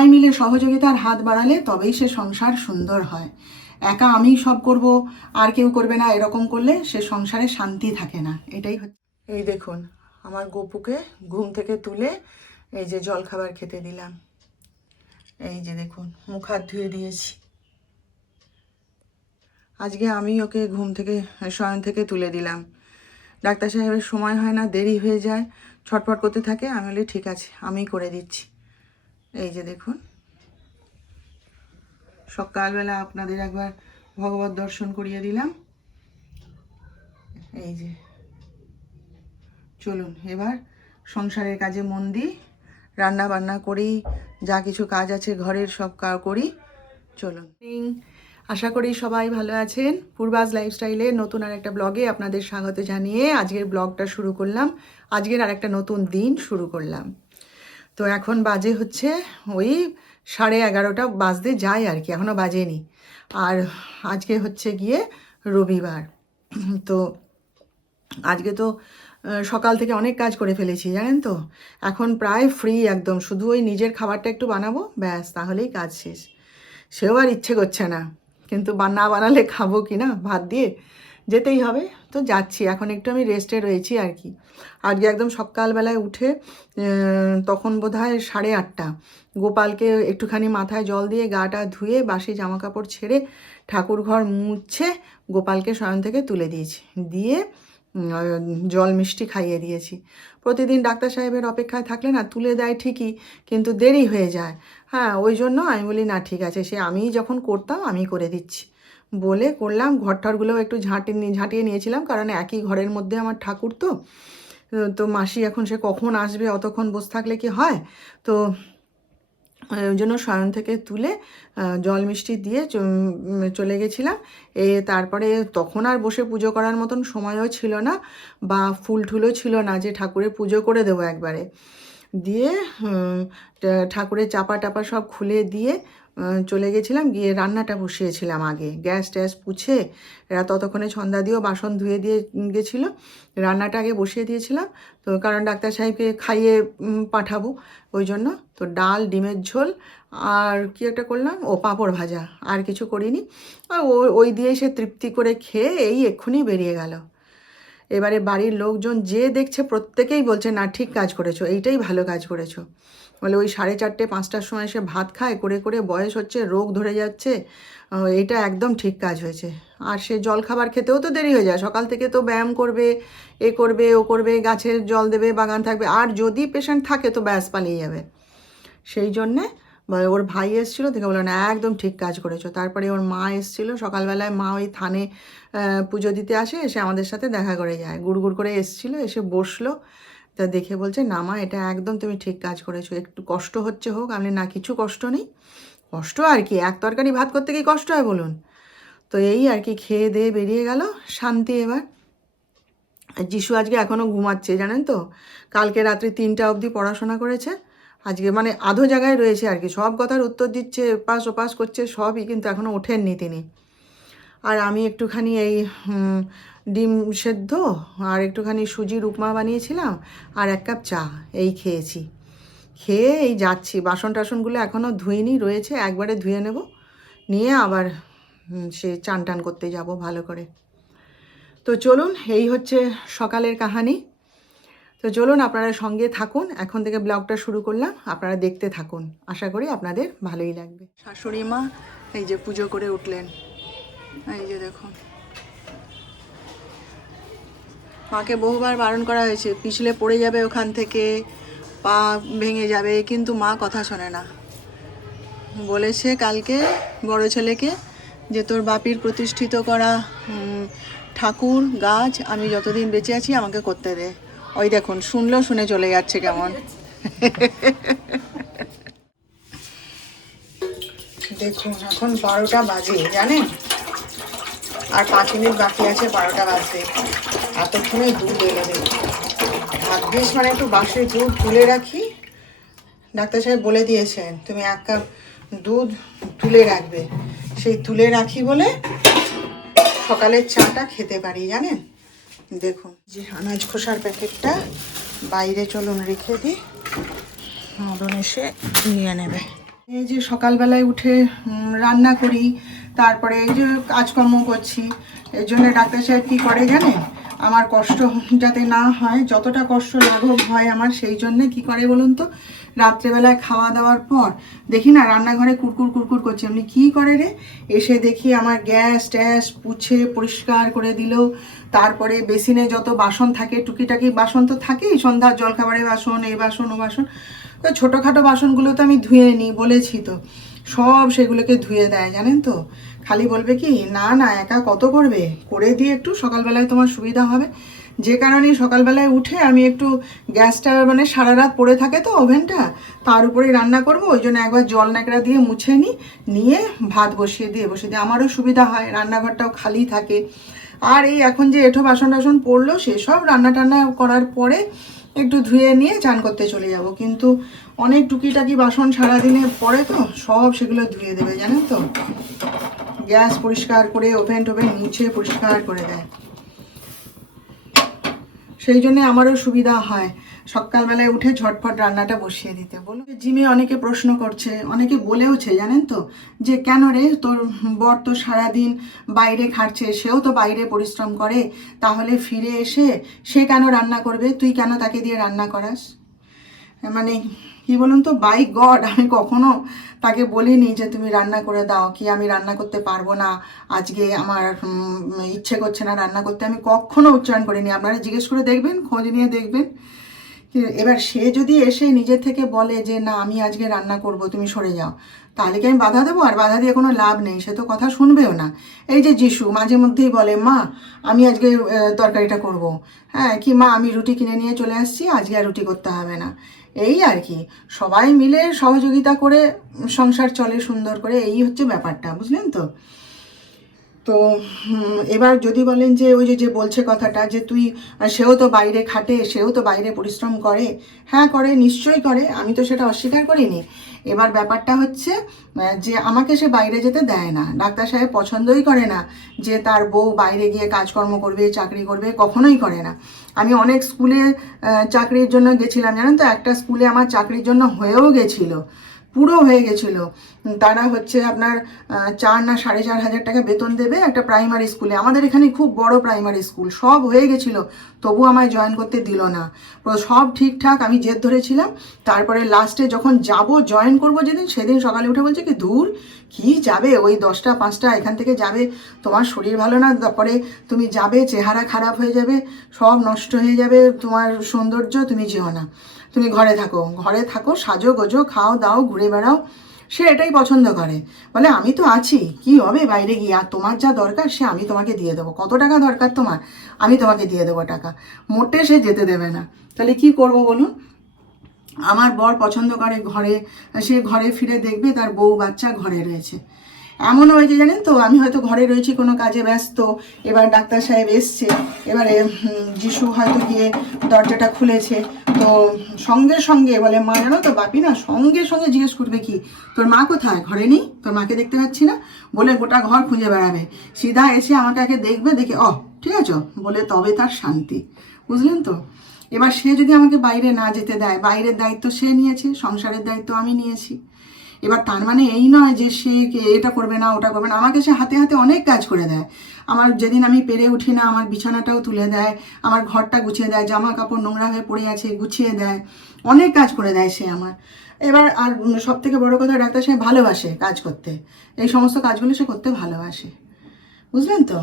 সবাই মিলে সহযোগিতার হাত বাড়ালে তবেই সে সংসার সুন্দর হয়। একা আমি সব করব আর কেউ করবে না, এরকম করলে সে সংসারে শান্তি থাকে না। এটাই হচ্ছে। এই দেখুন আমার গপুকে ঘুম থেকে তুলে এই যে জলখাবার খেতে দিলাম। এই যে দেখুন মুখ হাত ধুয়ে দিয়েছি। আজকে আমি ওকে ঘুম থেকে শয়ন থেকে তুলে দিলাম। ডাক্তার সাহেবের সময় হয় না, দেরি হয়ে যায়, ছটফট করতে থাকে। আমি বলি ঠিক আছে আমি করে দিচ্ছি। এই যে দেখুন সকালবেলা আপনাদের একবার ভগবত দর্শন করিয়ে দিলাম। এই যে চলুন এবার সংসারের কাজে মন দিই, রান্না বান্না করি, যা কিছু কাজ আছে ঘরের সব করি। চলুন। আশা করি সবাই ভালো আছেন। পূর্বাজ লাইফস্টাইলে নতুন আর একটা ব্লগে আপনাদের স্বাগত জানিয়ে আজকের ব্লগটা শুরু করলাম। আজকের আর একটা নতুন দিন শুরু করলাম। তো এখন বাজে হচ্ছে ওই 11:30 বাজতে যায় আর কি, এখনও বাজেনি। আর আজকে হচ্ছে গিয়ে রবিবার। তো আজকে তো সকাল থেকে অনেক কাজ করে ফেলেছি জানেন তো। এখন প্রায় ফ্রি একদম, শুধু ওই নিজের খাবারটা একটু বানাবো, ব্যাস তাহলেই কাজ শেষ। সেও আর ইচ্ছে করছে না, কিন্তু না বানালে খাবো কি না, ভাত দিয়ে যেতেই হবে। তো যাচ্ছি, এখন একটু আমি রেস্টে রয়েছি আর কি। আজকে একদম সকালবেলায় উঠে তখন বোধহয় 8:30 গোপালকে একটুখানি মাথায় জল দিয়ে গাটা ধুয়ে বাসি জামা কাপড় ছেড়ে ঠাকুর ঘর মুছে গোপালকে শয়ন থেকে তুলে দিয়েছি, দিয়ে জল মিষ্টি খাইয়ে দিয়েছি। প্রতিদিন ডাক্তার সাহেবের অপেক্ষায় থাকলে না তুলে দেয় ঠিকই, কিন্তু দেরি হয়ে যায়। হ্যাঁ ওই জন্য আমি বলি না ঠিক আছে, সে আমি যখন করতাম আমি করে দিচ্ছি বলে করলাম। ঘরটারগুলোও একটু ঝাঁটিয়ে নিয়েছিলাম, কারণ একই ঘরের মধ্যে আমার ঠাকুর। তো তো মাসি এখন সে কখন আসবে, অতক্ষণ বসে থাকলে কি হয়। তো ওই জন্য শয়ন থেকে তুলে জল মিষ্টি দিয়ে চলে গেছিলাম। তারপরে তখন আর বসে পুজো করার মতন সময়ও ছিল না, বা ফুল টুলও ছিল না যে ঠাকুরের পুজো করে দেবো একবারে। দিয়ে ঠাকুরের চাপা টাপা সব খুলে দিয়ে চলে গেছিলাম, গিয়ে রান্নাটা বসিয়েছিলাম আগে। গ্যাস ট্যাস পুছে এরা ততক্ষণে ছন্দা দিয়েও বাসন ধুয়ে দিয়ে গেছিলো, রান্নাটা আগে বসিয়ে দিয়েছিলাম। তো কারণ ডাক্তার সাহেবকে খাইয়ে পাঠাবো ওই জন্য। তো ডাল, ডিমের ঝোল আর কি একটা করলাম, ও পাঁপড় ভাজা, আর কিছু করিনি। আর ওই দিয়ে সে তৃপ্তি করে খেয়ে এই এক্ষুনি বেরিয়ে গেল। এবারে বাড়ির লোকজন যে দেখছে প্রত্যেকেই বলছে না ঠিক কাজ করেছো, এইটাই ভালো কাজ করেছো। বলে ওই 4:30 5টার সময় সে ভাত খায়, করে করে বয়স হচ্ছে, রোগ ধরে যাচ্ছে, এইটা একদম ঠিক কাজ হয়েছে। আর সে জল খাবার খেতেও তো দেরি হয়ে যায়, সকাল থেকে তো ব্যায়াম করবে, এ করবে ও করবে, গাছের জল দেবে, বাগান থাকবে, আর যদি পেশেন্ট থাকে তো ব্যাস পালিয়ে যাবে। সেই জন্যে ওর ভাই এসেছিলো, দেখে বললো না একদম ঠিক কাজ করেছো। তারপরে ওর মা এসেছিলো সকালবেলায়, মা ওই থানে পুজো দিতে আসে, এসে আমাদের সাথে দেখা করে যায়, গুড় করে এসেছিলো, এসে বসলো। তা দেখে বলছে না মা এটা একদম তুমি ঠিক কাজ করেছো, একটু কষ্ট হচ্ছে হোক। আমি না কিছু কষ্ট নেই, কষ্ট আর কি, এক তরকারি ভাত করতে কি কষ্ট হয় বলুন। তো এই আর কি, খেয়ে দিয়ে বেরিয়ে গেল, শান্তি এবার। যিশু আজকে এখনও ঘুমাচ্ছে জানেন তো, কালকে রাত্রি 3টা অবধি পড়াশোনা করেছে। আজকে মানে আধো জায়গায় রয়েছে আর কি, সব কথার উত্তর দিচ্ছে, এপাশ ওপাশ করছে সবই, কিন্তু এখনও ওঠেননি তিনি। আর আমি একটুখানি এই ডিম সেদ্ধ আর একটুখানি সুজির উপমা বানিয়েছিলাম, আর 1 কাপ চা, এই খেয়েছি। খেয়ে এই যাচ্ছি, বাসন টাসনগুলো এখনও ধুইনি, রয়েছে, একবারে ধুয়ে নেব, নিয়ে আবার সে চান টান করতে যাব ভালো করে। তো চলুন, এই হচ্ছে সকালের কাহানি। তো চলুন আপনারা সঙ্গে থাকুন, এখন থেকে ব্লগটা শুরু করলাম, আপনারা দেখতে থাকুন, আশা করি আপনাদের ভালোই লাগবে। শাশুড়ি মা এই যে পুজো করে উঠলেন, এই যে দেখুন। মাকে বহুবার বারণ করা হয়েছে, পিছলে পড়ে যাবে ওখান থেকে, পা ভেঙে যাবে, কিন্তু মা কথা শোনে না। বলেছে কালকে বড় ছেলেকে যে তোর বাপির প্রতিষ্ঠিত করা ঠাকুর গাছ আমি যতদিন বেঁচে আছি আমাকে করতে দে। ওই দেখুন শুনলো, শুনে চলে যাচ্ছে কেমন। দেখুন এখন 12টা বাজে জানেন, আর 5 মিনিট বাকি আছে 12টা বাজতে। এতক্ষণে দুধ এলো দেখুন, ভাগ্যিস মানে একটু বাসি দুধ তুলে রাখি। ডাক্তার সাহেব বলে দিয়েছেন তুমি 1 কাপ দুধ তুলে রাখবে, সেই তুলে রাখি বলে সকালের চাটা খেতে পারি জানেন। দেখুন যে আনাজ খোসার প্যাকেটটা বাইরে চলুন রেখে দিই, মদন এসে নিয়ে নেবে। এই যে সকালবেলায় উঠে রান্না করি, তারপরে এই যে কাজকর্ম করছি, এর জন্য ডাক্তার সাহেব কী করে জানেন, আমার কষ্ট যাতে না হয়, যতটা কষ্ট লাঘব হয় আমার, সেই জন্যে কী করে বলুন তো, রাত্রেবেলায় খাওয়া দাওয়ার পর দেখি না রান্নাঘরে কুরকুর কুরকুর করছে, এমনি কী করে রে, এসে দেখি আমার গ্যাস ট্যাস পুছে পরিষ্কার করে দিল, তারপরে বেসিনে যত বাসন থাকে, টুকিটাকি বাসন তো থাকেই, সন্ধ্যার জলখাবারের বাসন, এই বাসন ও বাসন, তো ছোটোখাটো বাসনগুলো তো আমি ধুয়ে নিই বলেছি তো, সব সেগুলোকে ধুয়ে দেয় জানেন তো। খালি বলবে কি, না না একা কত করবে, করে দিয়ে একটু সকালবেলায় তোমার সুবিধা হবে। যে কারণে সকালবেলায় উঠে আমি একটু গ্যাসটা মানে সারা রাত পড়ে থাকে তো ওভেনটা, তার উপরেই রান্না করব, ওই জন্য একবার জল ন্যাকড়া দিয়ে মুছে নিই, নিয়ে ভাত বসিয়ে দিয়ে আমারও সুবিধা হয়, রান্নাঘরটাও খালি থাকে। আর এই এখন যে এঁঠো বাসন টাসন পড়লো, সেসব রান্না টান্না করার পরে একটু ধুয়ে নিয়ে চান করতে চলে যাব, কিন্তু অনেক টুকিটাকি বাসন সারাদিনে পড়ে তো, সব সেগুলো ধুয়ে দেবে জানেন তো। গ্যাস পরিষ্কার করে ওভেন টোভেন মুছে পরিষ্কার করে দেয়, সেই জন্য আমারও সুবিধা হয় সকালবেলায় উঠে ঝটফট রান্নাটা বসিয়ে দিতে। বলো, জিমে অনেকে প্রশ্ন করছে, অনেকে বলেওছে জানেন তো, যে কেন রে তোর বর তো সারাদিন বাইরে খাটছে, সেও তো বাইরে পরিশ্রম করে, তাহলে ফিরে এসে সে কেন রান্না করবে, তুই কেন তাকে দিয়ে রান্না করাস? মানে কি বলুন তো, বাই গড, আমি কখনো তাকে বলিনি যে তুমি রান্না করে দাও, কি আমি রান্না করতে পারবো না, আজকে আমার ইচ্ছে করছে না রান্না করতে, আমি কখনো উচ্চারণ করিনি। আপনারা জিজ্ঞেস করে দেখবেন, খোঁজ নিয়ে দেখবেন। এবার সে যদি এসে নিজের থেকে বলে যে না আমি আজকে রান্না করব, তুমি সরে যাও, তাহলে কি আমি বাধা দেবো? আর বাধা দিয়ে কোনো লাভ নেই, সে তো কথা শুনবেও না। এই যে যিশু মাঝে মধ্যেই বলে, মা আমি আজকে তরকারিটা করব, হ্যাঁ, কি মা আমি রুটি কিনে নিয়ে চলে আসছি, আজকে আর রুটি করতে হবে না। এই আর কি, সবাই মিলে সহযোগিতা করে সংসার চলে সুন্দর করে, এই হচ্ছে ব্যাপারটা, বুঝলেন তো। তো এবার যদি বলেন যে ওই যে বলছে কথাটা, যে তুই, সেও তো বাইরে খাটে, সেও তো বাইরে পরিশ্রম করে, হ্যাঁ করে, নিশ্চয়ই করে, আমি তো সেটা অস্বীকার করিনি। এবার ব্যাপারটা হচ্ছে যে আমাকে সে বাইরে যেতে দেয় না, ডাক্তার সাহেব পছন্দই করে না যে তার বউ বাইরে গিয়ে কাজকর্ম করবে, চাকরি করবে, কখনোই করে না। আমি অনেক স্কুলে চাকরির জন্য গেছিলাম জানেন তো, একটা স্কুলে আমার চাকরির জন্য হয়েও গেছিলো, পুরো হয়ে গেছিল। তারা হচ্ছে আপনার 4 না 4,500 টাকা বেতন দেবে একটা প্রাইমারি স্কুলে, আমাদের এখানে খুব বড় প্রাইমারি স্কুল, সব হয়ে গেছিল, তবু আমায় জয়েন করতে দিল না। সব ঠিকঠাক, আমি জেদ ধরেছিলাম, তারপরে লাস্টে যখন যাব জয়েন করব যেদিন, সেদিন সকালে উঠে বলছে কি, দূর কি যাবে, ওই 10টা 5টা এখান থেকে যাবে, তোমার শরীর ভালো না, তারপরে তুমি যাবে চেহারা খারাপ হয়ে যাবে, সব নষ্ট হয়ে যাবে তোমার সৌন্দর্য, তুমি যেও না, তুমি ঘরে থাকো, ঘরে থাকো, সাজো গোজো, খাও দাও, ঘুরে বেড়াও। সে এটাই পছন্দ করে, বলে আমি তো আছি, কি হবে বাইরে গিয়ে, আর তোমার যা দরকার সে আমি তোমাকে দিয়ে দেবো, কত টাকা দরকার তোমার, আমি তোমাকে দিয়ে দেবো টাকা, মোটে সে যেতে দেবে না। তাহলে কি করব বলুন? আমার বর পছন্দ করে ঘরে, সে ঘরে ফিরে দেখবে তার বউ বাচ্চা ঘরে রয়েছে। এমন হয়েছে জানেন তো, আমি হয়তো ঘরে রয়েছি কোনো কাজে ব্যস্ত, এবার ডাক্তার সাহেব এসছে, এবারে যিশু হয়তো গিয়ে দরজাটা খুলেছে, তো সঙ্গে সঙ্গে বলে, মা জানো তো বাপি না সঙ্গে সঙ্গে জিজ্ঞেস করবে কি, তোর মা কোথায়, ঘরে নেই, তোর মাকে দেখতে পাচ্ছি না, বলে গোটা ঘর খুঁজে বেড়াবে, সিধা এসে আমাকে আগে দেখবে, দেখে ঠিক আছে বলে তবে তার শান্তি, বুঝলেন তো। এবার সে যদি আমাকে বাইরে না যেতে দেয়, বাইরের দায়িত্ব সে নিয়েছে, সংসারের দায়িত্ব আমি নিয়েছি, এবার তার মানে এই নয় যে সে এটা করবে না ওটা করবে না, আমাকে সে হাতে হাতে অনেক কাজ করে দেয়। আমার যেদিন আমি পেরে উঠি না, আমার বিছানাটাও তুলে দেয়, আমার ঘরটা গুছিয়ে দেয়, জামা কাপড় নোংরা হয়ে পড়ে আছে গুছিয়ে দেয়, অনেক কাজ করে দেয় সে আমার। এবার আর সব থেকে বড়ো কথা, ডাক্তার সাহেব ভালোবাসে কাজ করতে, এই সমস্ত কাজগুলো সে করতে ভালোবাসে, বুঝলেন তো।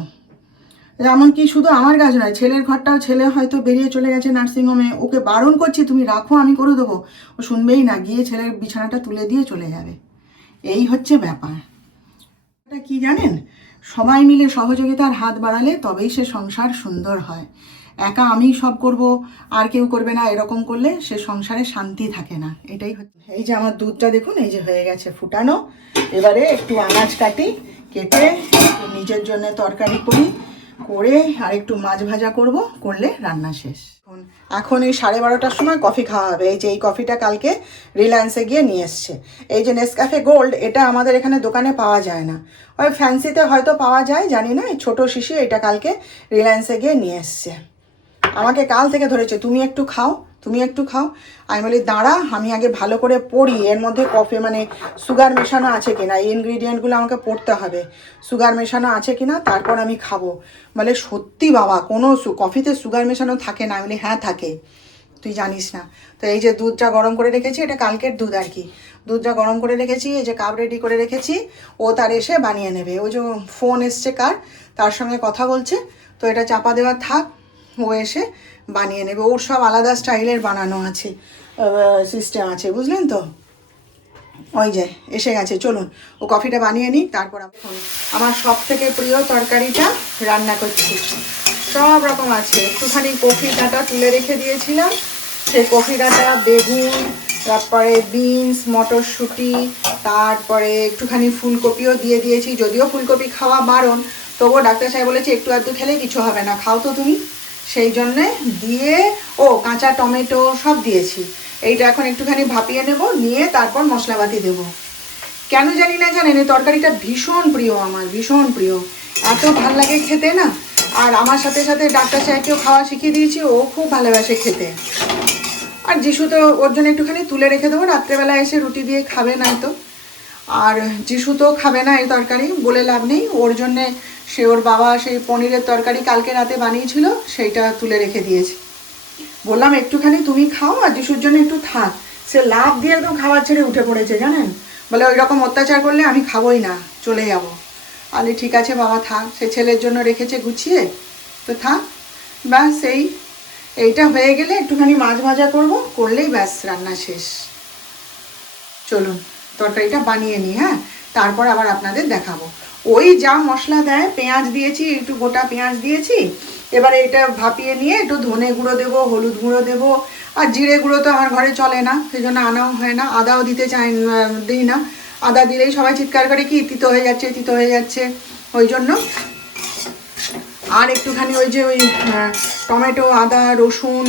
এমনকি শুধু আমার কাজ নয়, ছেলের ঘরটাও, ছেলে হয়তো বেরিয়ে চলে গেছে নার্সিংহোমে, ওকে বারণ করছি তুমি রাখো আমি করে দেবো, ও শুনবেই না, গিয়ে ছেলের বিছানাটা তুলে দিয়ে চলে যাবে। এই হচ্ছে ব্যাপার। এটা কি জানেন, সবাই মিলে সহযোগিতার হাত বাড়ালে তবেই সে সংসার সুন্দর হয়। একা আমি সব করব আর কেউ করবে না, এরকম করলে সে সংসারে শান্তি থাকে না, এটাই হচ্ছে। এই যে আমার দুধটা দেখুন, এই যে হয়ে গেছে ফুটানো, এবারে একটু আনাজ কাটি, কেটে নিজের জন্য তরকারি করি, করে আর একটু মাছ ভাজা করব, করলে রান্না শেষ। এখন এই 12:30টার সময় কফি খাওয়া হবে। এই যে এই কফিটা কালকে রিলায়েন্সে গিয়ে নিয়ে এসছে, এই যে নেসক্যাফে গোল্ড, এটা আমাদের এখানে দোকানে পাওয়া যায় না, ওই ফ্যান্সিতে হয়তো পাওয়া যায় জানি না, এই ছোটো শিশি, এটা কালকে রিলায়েন্সে গিয়ে নিয়ে এসছে। আমাকে কাল থেকে ধরেছে, তুমি একটু খাও, তুমি একটু খাও। আমি বলি দাঁড়া, আমি আগে ভালো করে পড়ি এর মধ্যে কফি মানে সুগার মেশানো আছে কিনা, এই ইনগ্রিডিয়েন্টগুলো আমাকে পড়তে হবে, সুগার মেশানো আছে কিনা, তারপর আমি খাবো। বলে সত্যি বাবা, কোনো কফিতে সুগার মেশানো থাকে না? আমি বলি হ্যাঁ থাকে, তুই জানিস না। তো এই যে দুধটা গরম করে রেখেছি, এটা কালকের দুধ আর কি, দুধটা গরম করে রেখেছি, এই যে কাপ রেডি করে রেখেছি, ও তার এসে বানিয়ে নেবে। ওই যে ফোন এসছে কার, তার সঙ্গে কথা বলছে, তো এটা চাপা দেওয়া থাক, ও এসে বানিয়ে নেবে। ওর সব আলাদা স্টাইলের বানানো আছে, সিস্টেম আছে, বুঝলেন তো। ওই যে এসে গেছে, চলুন ও কফিটা বানিয়ে নিই, তারপর আমার সব থেকে প্রিয় তরকারিটা রান্না করছি। সব রকম আছে, একটুখানি কফি ডাঁটা তুলে রেখে দিয়েছিলাম, সেই কফি ডাঁটা, বেগুন, তারপরে বিনস, মটরশুঁটি, তারপরে একটুখানি ফুলকপিও দিয়ে দিয়েছি। যদিও ফুলকপি খাওয়া বারণ, তবুও ডাক্তার সাহেব বলেছে একটু আধটু খেলে কিছু হবে না, খাও তো তুমি। সেই জন্যে দিয়ে, ও কাঁচা টমেটো সব দিয়েছি। এইটা এখন একটুখানি ভাপিয়ে নেব, নিয়ে তারপর মশলাপাতি দেবো। কেন জানি না জানেন, এই তরকারিটা ভীষণ প্রিয় আমার, ভীষণ প্রিয়, এত ভাল লাগে খেতে না। আর আমার সাথে সাথে ডাক্তার সাহেবকেও খাওয়া শিখিয়ে দিয়েছি, ও খুব ভালোবাসে খেতে। আর যিশু তো ওর জন্য একটুখানি তুলে রেখে দেবো, রাত্রেবেলা এসে রুটি দিয়ে খাবে না তো। আর যিশু তো খাবে না এই তরকারি, বলে লাভ নেই, ওর জন্যে সে ওর বাবা সেই পনিরের তরকারি কালকে রাতে বানিয়েছিল, সেইটা তুলে রেখে দিয়েছে। বললাম একটুখানি তুমি খাও আর যিশুর জন্য একটু থাক। সে লাভ দিয়ে একদম খাবার ছেড়ে উঠে পড়েছে জানেন, বলে ওই রকম অত্যাচার করলে আমি খাবোই না, চলে যাবো। আলে ঠিক আছে বাবা থাক, সে ছেলের জন্য রেখেছে গুছিয়ে, তো থাক। ব্যাস এইটা হয়ে গেলে একটুখানি মাছ ভাজা করব, করলেই ব্যাস রান্না শেষ। চলুন তরকারিটা বানিয়ে নিই, হ্যাঁ, তারপর আবার আপনাদের দেখাবো। ওই যা মশলা দেয়, পেঁয়াজ দিয়েছি, একটু গোটা পেঁয়াজ দিয়েছি, এবারে এটা ভাপিয়ে নিয়ে একটু ধনে গুঁড়ো দেবো, হলুদ গুঁড়ো দেবো, আর জিরে গুঁড়ো তো আমার ঘরে চলে না, সেই জন্য আনাও হয় না। আদাও দিতে দিই না, আদা দিলেই সবাই চিৎকার করে কি তিতো হয়ে যাচ্ছে, তিতো হয়ে যাচ্ছে, ওই জন্য। আর একটুখানি ওই যে ওই টমেটো, আদা, রসুন,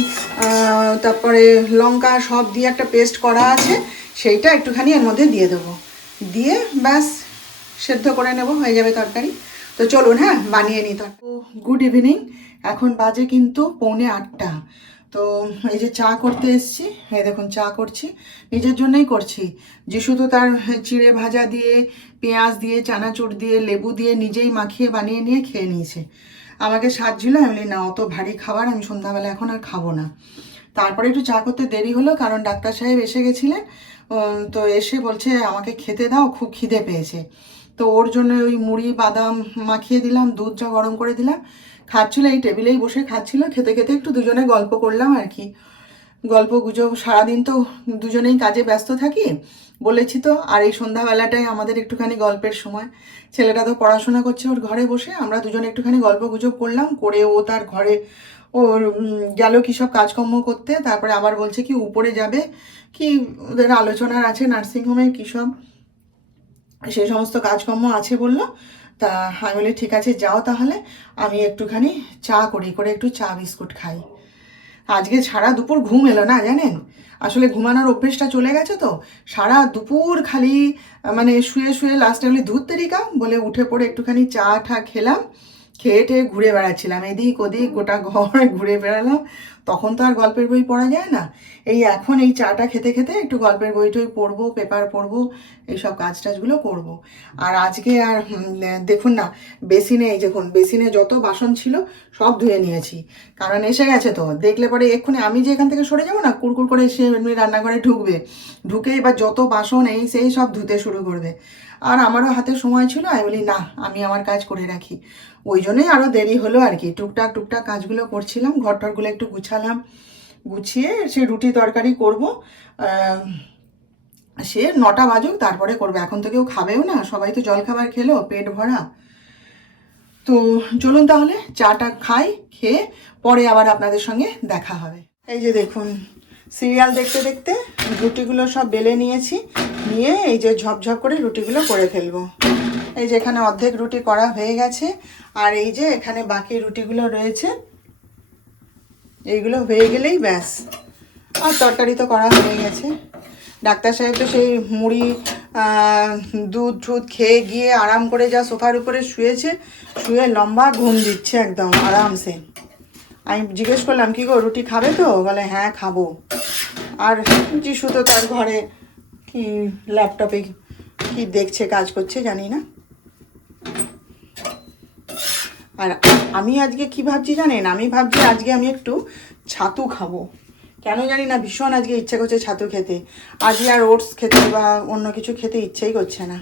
তারপরে লঙ্কা সব দিয়ে একটা পেস্ট করা আছে, সেইটা একটুখানি এর মধ্যে দিয়ে দেবো, দিয়ে ব্যাস সেদ্ধ করে নেব, হয়ে যাবে তরকারি। তো চলুন হ্যাঁ বানিয়ে নিই। তো গুড ইভিনিং, এখন বাজে কিন্তু 7:45। তো এই যে চা করতে এসছি, এই দেখুন চা করছি, নিজের জন্যই করছি। যিশু তো তার চিড়ে ভাজা দিয়ে, পেঁয়াজ দিয়ে, চানাচুর দিয়ে, লেবু দিয়ে নিজেই মাখিয়ে বানিয়ে নিয়ে খেয়ে নিয়েছে। আমাকে সাজছিল, আমি বলি না অত ভারী খাবার আমি সন্ধ্যাবেলা এখন আর খাবো না। তারপরে একটু চা করতে দেরি হলো, কারণ ডাক্তার সাহেব এসে গেছিলেন, তো এসে বলছে আমাকে খেতে দাও, খুব খিদে পেয়েছে। তো ওর জন্য ওই মুড়ি বাদাম মাখিয়ে দিলাম, দুধটা গরম করে দিলাম, খাচ্ছিল, এই টেবিলেই বসে খাচ্ছিল। খেতে খেতে একটু দুজনে গল্প করলাম আর কি, গল্প গুজব। সারাদিন তো দুজনেই কাজে ব্যস্ত থাকি, বলেছি তো। আর এই সন্ধ্যাবেলাটাই আমাদের একটুখানি গল্পের সময়। ছেলেটা তো পড়াশোনা করছে ওর ঘরে বসে, আমরা দুজনে একটুখানি গল্প গুজব করলাম, করে ও তার ঘরে ওর গেল কী সব কাজকর্ম করতে। তারপরে আবার বলছে কি উপরে যাবে, কি ওদের আলোচনার আছে নার্সিংহোমে কী সব, সেই সমস্ত কাজকর্ম আছে বললো। তা আমি বলি ঠিক আছে যাও তাহলে, আমি একটুখানি চা করি, করে একটু চা বিস্কুট খাই। আজকে সারা দুপুর ঘুম এলো না জানেন, আসলে ঘুমানোর অভ্যেসটা চলে গেছে তো। সারা দুপুর খালি মানে শুয়ে শুয়ে লাস্টে বলে দুধ তেরিকা বলে উঠে পড়ে একটুখানি চা ঠা খেলাম, খেয়ে টেয়ে ঘুরে বেড়াচ্ছিলাম, এদিক ওদিক গোটা ঘর ঘুরে বেড়ালাম। তখন তো আর গল্পের বই পড়া যায় না। এই এখন এই চাটা খেতে খেতে একটু গল্পের বই টই পড়বো, পেপার পড়বো, এইসব কাজ টাজগুলো করবো। আর আজকে আর দেখুন না, বেসিনে এই দেখুন, বেসিনে যত বাসন ছিল সব ধুয়ে নিয়েছি, কারণ এসে গেছে তো। দেখলে পরে এক্ষুনি আমি যে এখান থেকে সরে যাবো না, কুড়কুড় করে সে এমনি রান্নাঘরে ঢুকবে, ঢুকে এবার যত বাসন এই সেই সব ধুতে শুরু করবে। আর আমারও হাতে সময় ছিল, আমি বলি না আমি আমার কাজ করে রাখি, ওই জন্যই আরও দেরি হলো আর কি। টুকটাক টুকটাক কাজগুলো করছিলাম, ঘর টরগুলো একটু গুছালাম, গুছিয়ে সে রুটি তরকারি করব, সে 9টা বাজুক তারপরে করবে, এখন তো কেউ খাবেও না, সবাই তো জলখাবার খেলো পেট ভরা। তো চলুন তাহলে চাটা খাই, খেয়ে পরে আবার আপনাদের সঙ্গে দেখা হবে। এই যে দেখুন সিরিয়াল দেখতে দেখতে রুটিগুলো সব বেলে নিয়েছি, নিয়ে এই যে ঝপঝপ করে রুটিগুলো করে ফেলবো। এই যে এখানে অর্ধেক রুটি করা হয়ে গেছে, আর এই যে এখানে বাকি রুটিগুলো রয়েছে, এইগুলো হয়ে গেলেই ব্যাস। আর তরকারি তো করা হয়ে গেছে। ডাক্তার সাহেব তো সেই মুড়ি দুধ টুধ খেয়ে গিয়ে আরাম করে যা সোফার উপরে শুয়েছে, শুয়ে লম্বা ঘুম দিচ্ছে একদম আরামসে। আমি জিজ্ঞেস করলাম কি গো রুটি খাবে তো, বলে হ্যাঁ খাবো। আর যিশু তো তার ঘরে কি ল্যাপটপে কি দেখছে, কাজ করছে জানি না। আর আমি আজকে কি ভাবছি জানেন, আমি ভাবছি আজকে আমি একটু ছাতু খাবো, কেন জানি না ভীষণ আজকে ইচ্ছা করছে ছাতু খেতে। আজকে আর ওটস খেতে বা অন্য কিছু খেতে ইচ্ছেই করছে না,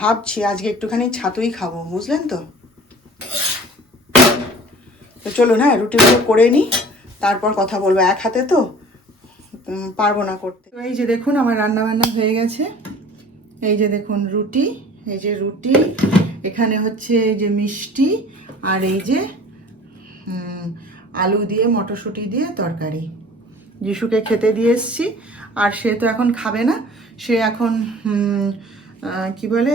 ভাবছি আজকে একটুখানি ছাতুই খাবো, বুঝলেন তো। তো চলুন হ্যাঁ রুটিগুলো করে নিই, তারপর কথা বলবো, এক হাতে তো পারবো না করতে। তো এই যে দেখুন আমার রান্না বান্না হয়ে গেছে, এই যে দেখুন রুটি, এই যে রুটি, এখানে হচ্ছে এই যে মিষ্টি, আর এই যে আলু দিয়ে মটরশুঁটি দিয়ে তরকারি। যিশুকে খেতে দিয়ে এসছি, আর সে তো এখন খাবে না, সে এখন কি বলে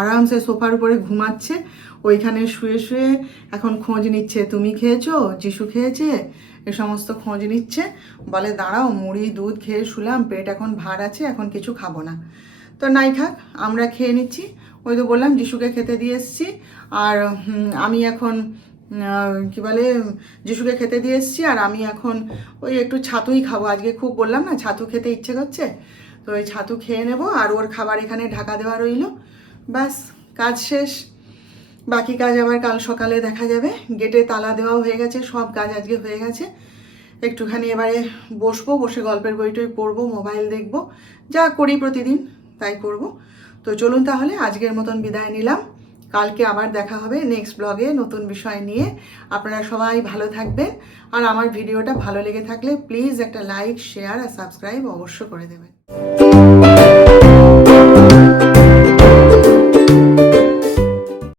আরামসে সোফার উপরে ঘুমাচ্ছে, ওইখানে শুয়ে শুয়ে এখন খোঁজ নিচ্ছে, তুমি খেয়েছো, যিশু খেয়েছে, এ সমস্ত খোঁজ নিচ্ছে। বলে দাঁড়াও মুড়ি দুধ খেয়ে শুলাম, পেট এখন ভার আছে, এখন কিছু খাবো না। তো নাই থাক, আমরা খেয়ে নিচ্ছি। ওই তো বললাম যিশুকে খেতে দিয়ে এসছি, আর আমি এখন কি বলে যিশুকে খেতে দিয়ে এসছি, আর আমি এখন ওই একটু ছাতুই খাবো, আজকে খুব বললাম না ছাতু খেতে ইচ্ছে করছে, তো ওই ছাতু খেয়ে নেব। আর ওর খাবার এখানে ঢাকা দেওয়া রইল, ব্যাস কাজ শেষ। বাকি কাজ আবার কাল সকালে দেখা যাবে। গেটে তালা দেওয়াও হয়ে গেছে, সব কাজ আজকে হয়ে গেছে। একটুখানি এবারে বসবো, বসে গল্পের বইটই পড়বো, মোবাইল দেখবো, যা করি প্রতিদিন তাই করব। তো চলুন তাহলে আজকের মতন বিদায় নিলাম, কালকে আবার দেখা হবে নেক্সট ব্লগে নতুন বিষয় নিয়ে। আপনারা সবাই ভালো থাকবেন, আর আমার ভিডিওটা ভালো লেগে থাকলে প্লিজ একটা লাইক শেয়ার আর সাবস্ক্রাইব অবশ্য করে দেবেন।